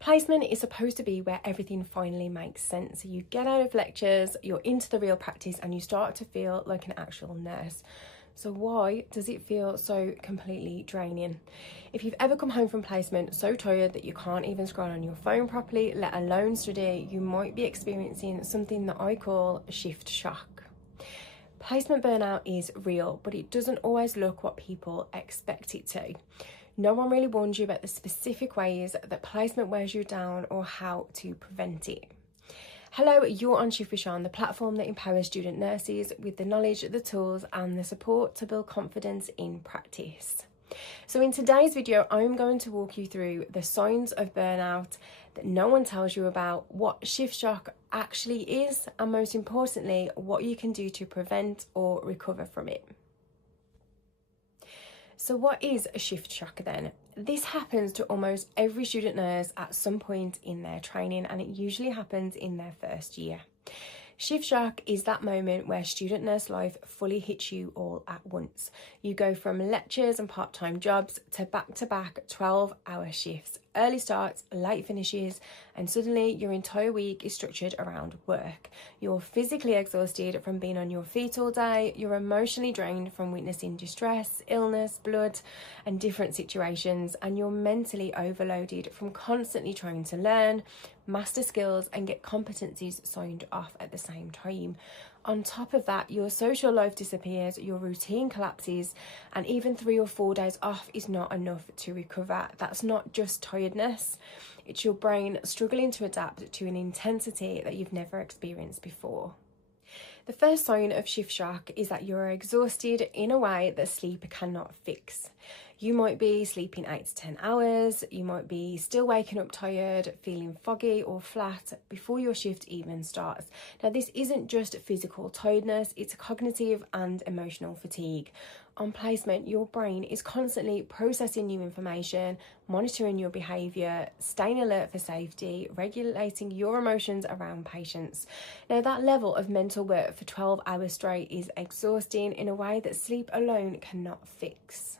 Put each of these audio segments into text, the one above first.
Placement is supposed to be where everything finally makes sense. You get out of lectures, you're into the real practice, and you start to feel like an actual nurse. So why does it feel so completely draining? If you've ever come home from placement so tired that you can't even scroll on your phone properly, let alone study, you might be experiencing something that I call shift shock. Placement burnout is real, but it doesn't always look what people expect it to. No one really warns you about the specific ways that placement wears you down or how to prevent it. Hello, you're on Shift with Sean, the platform that empowers student nurses with the knowledge, the tools and the support to build confidence in practice. So in today's video, I'm going to walk you through the signs of burnout that no one tells you about, what shift shock actually is, and most importantly, what you can do to prevent or recover from it. So what is a shift shock then? This happens to almost every student nurse at some point in their training, and it usually happens in their first year. Shift shock is that moment where student nurse life fully hits you all at once. You go from lectures and part-time jobs to back-to-back 12-hour shifts, early starts, late finishes, and suddenly your entire week is structured around work. You're physically exhausted from being on your feet all day, you're emotionally drained from witnessing distress, illness, blood, and different situations, and you're mentally overloaded from constantly trying to learn, master skills, and get competencies signed off at the same time. On top of that, your social life disappears, your routine collapses, and even 3 or 4 days off is not enough to recover. That's not just tiredness, it's your brain struggling to adapt to an intensity that you've never experienced before. The first sign of shift shock is that you're exhausted in a way that sleep cannot fix. You might be sleeping 8 to 10 hours, you might be still waking up tired, feeling foggy or flat before your shift even starts. Now, this isn't just physical tiredness, it's cognitive and emotional fatigue. On placement, your brain is constantly processing new information, monitoring your behaviour, staying alert for safety, regulating your emotions around patients. Now, that level of mental work for 12 hours straight is exhausting in a way that sleep alone cannot fix.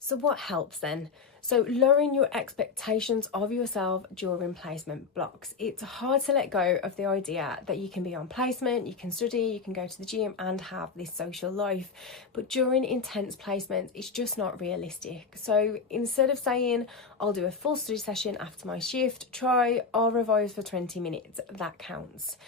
So what helps then? So lowering your expectations of yourself during placement blocks. It's hard to let go of the idea that you can be on placement, you can study, you can go to the gym and have this social life. But during intense placements, it's just not realistic. So instead of saying, I'll do a full study session after my shift, try, I'll revise for 20 minutes. That counts.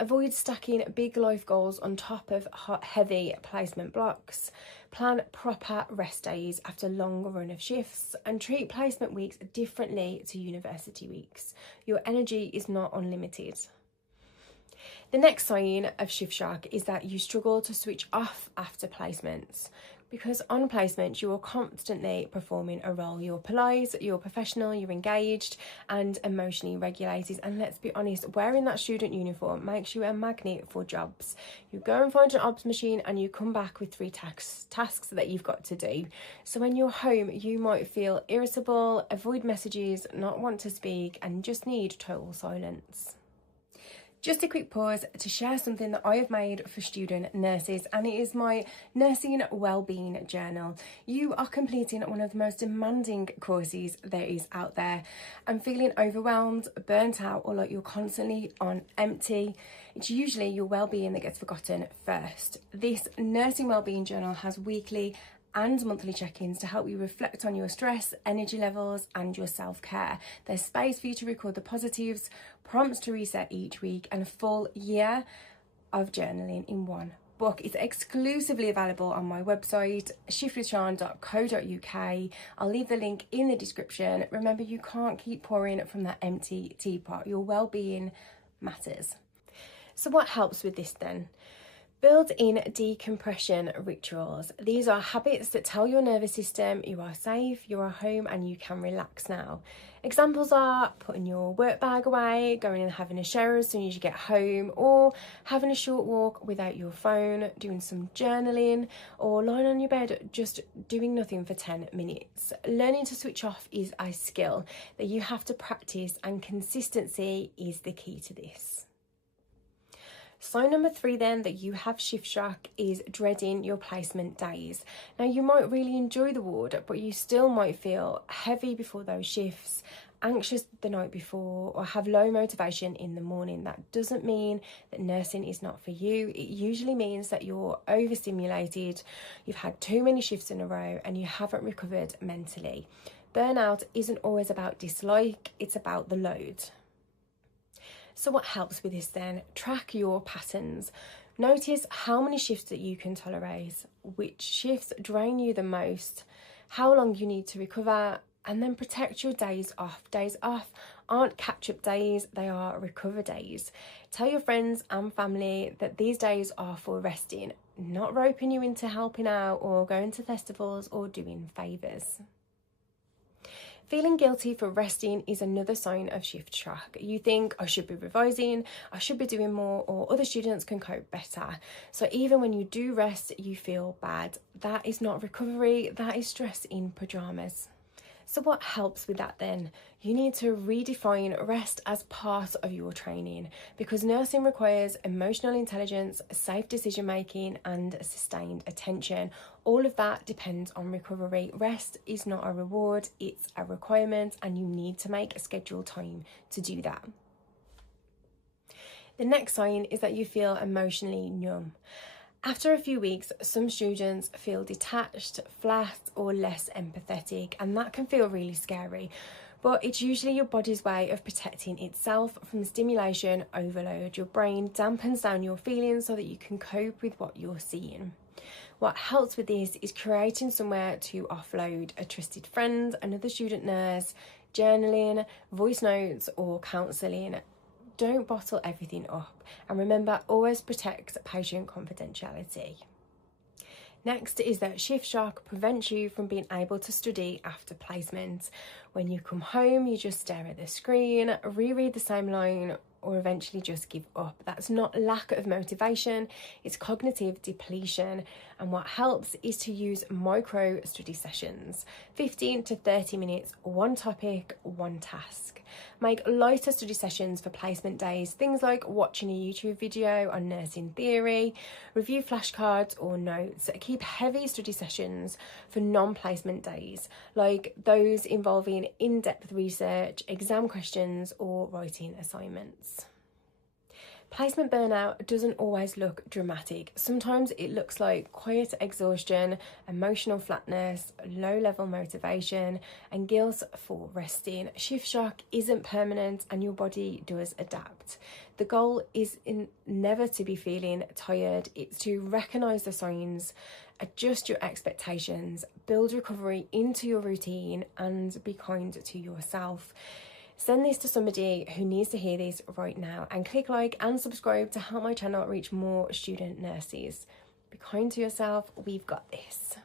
Avoid stacking big life goals on top of heavy placement blocks. Plan proper rest days after a long run of shifts, and treat placement weeks differently to university weeks. Your energy is not unlimited. The next sign of shift shock is that you struggle to switch off after placements. Because on placement, you are constantly performing a role. You're polite, you're professional, you're engaged and emotionally regulated. And let's be honest, wearing that student uniform makes you a magnet for jobs. You go and find an ops machine and you come back with 3 tasks that you've got to do. So when you're home, you might feel irritable, avoid messages, not want to speak, and just need total silence. Just a quick pause to share something that I have made for student nurses, and it is my nursing wellbeing journal. You are completing one of the most demanding courses there is out there, and feeling overwhelmed, burnt out, or like you're constantly on empty. It's usually your wellbeing that gets forgotten first. This nursing wellbeing journal has weekly and monthly check-ins to help you reflect on your stress, energy levels and your self-care. There's space for you to record the positives, prompts to reset each week, and a full year of journaling in one book. It's exclusively available on my website, shiftwithshawn.co.uk. I'll leave the link in the description. Remember, you can't keep pouring from that empty teapot. Your well-being matters. So what helps with this then? Build in decompression rituals. These are habits that tell your nervous system you are safe, you are home, and you can relax now. Examples are putting your work bag away, going and having a shower as soon as you get home, or having a short walk without your phone, doing some journaling, or lying on your bed just doing nothing for 10 minutes. Learning to switch off is a skill that you have to practice, and consistency is the key to this. Sign number 3 then that you have shift shock is dreading your placement days. Now, you might really enjoy the ward, but you still might feel heavy before those shifts, anxious the night before, or have low motivation in the morning, that doesn't mean that nursing is not for you. It usually means that you're overstimulated, you've had too many shifts in a row, and you haven't recovered mentally. Burnout isn't always about dislike, it's about the load. So what helps with this then? Track your patterns. Notice how many shifts that you can tolerate, which shifts drain you the most, how long you need to recover, and then protect your days off. Days off aren't catch-up days, they are recover days. Tell your friends and family that these days are for resting, not roping you into helping out or going to festivals or doing favours. Feeling guilty for resting is another sign of shift shock. You think, I should be revising, I should be doing more, or other students can cope better. So even when you do rest, you feel bad. That is not recovery, that is stress in pyjamas. So what helps with that then? You need to redefine rest as part of your training, because nursing requires emotional intelligence, safe decision making, and sustained attention. All of that depends on recovery. Rest is not a reward, it's a requirement, and you need to make a scheduled time to do that. The next sign is that you feel emotionally numb. After a few weeks, some students feel detached, flat, or less empathetic, and that can feel really scary. But it's usually your body's way of protecting itself from stimulation overload. Your brain dampens down your feelings so that you can cope with what you're seeing. What helps with this is creating somewhere to offload: a trusted friend, another student nurse, journaling, voice notes, or counselling. Don't bottle everything up, and remember, always protect patient confidentiality. Next is that shift shock prevents you from being able to study after placement. When you come home, you just stare at the screen, reread the same line, or eventually just give up. That's not lack of motivation, it's cognitive depletion. And what helps is to use micro study sessions, 15 to 30 minutes, one topic, one task. Make lighter study sessions for placement days, things like watching a YouTube video on nursing theory, review flashcards or notes. Keep heavy study sessions for non-placement days, like those involving in-depth research, exam questions, or writing assignments. Placement burnout doesn't always look dramatic. Sometimes it looks like quiet exhaustion, emotional flatness, low-level motivation, and guilt for resting. Shift shock isn't permanent, and your body does adapt. The goal is never to be feeling tired. It's to recognise the signs, adjust your expectations, build recovery into your routine, and be kind to yourself. Send this to somebody who needs to hear this right now, and click like and subscribe to help my channel reach more student nurses. Be kind to yourself, we've got this.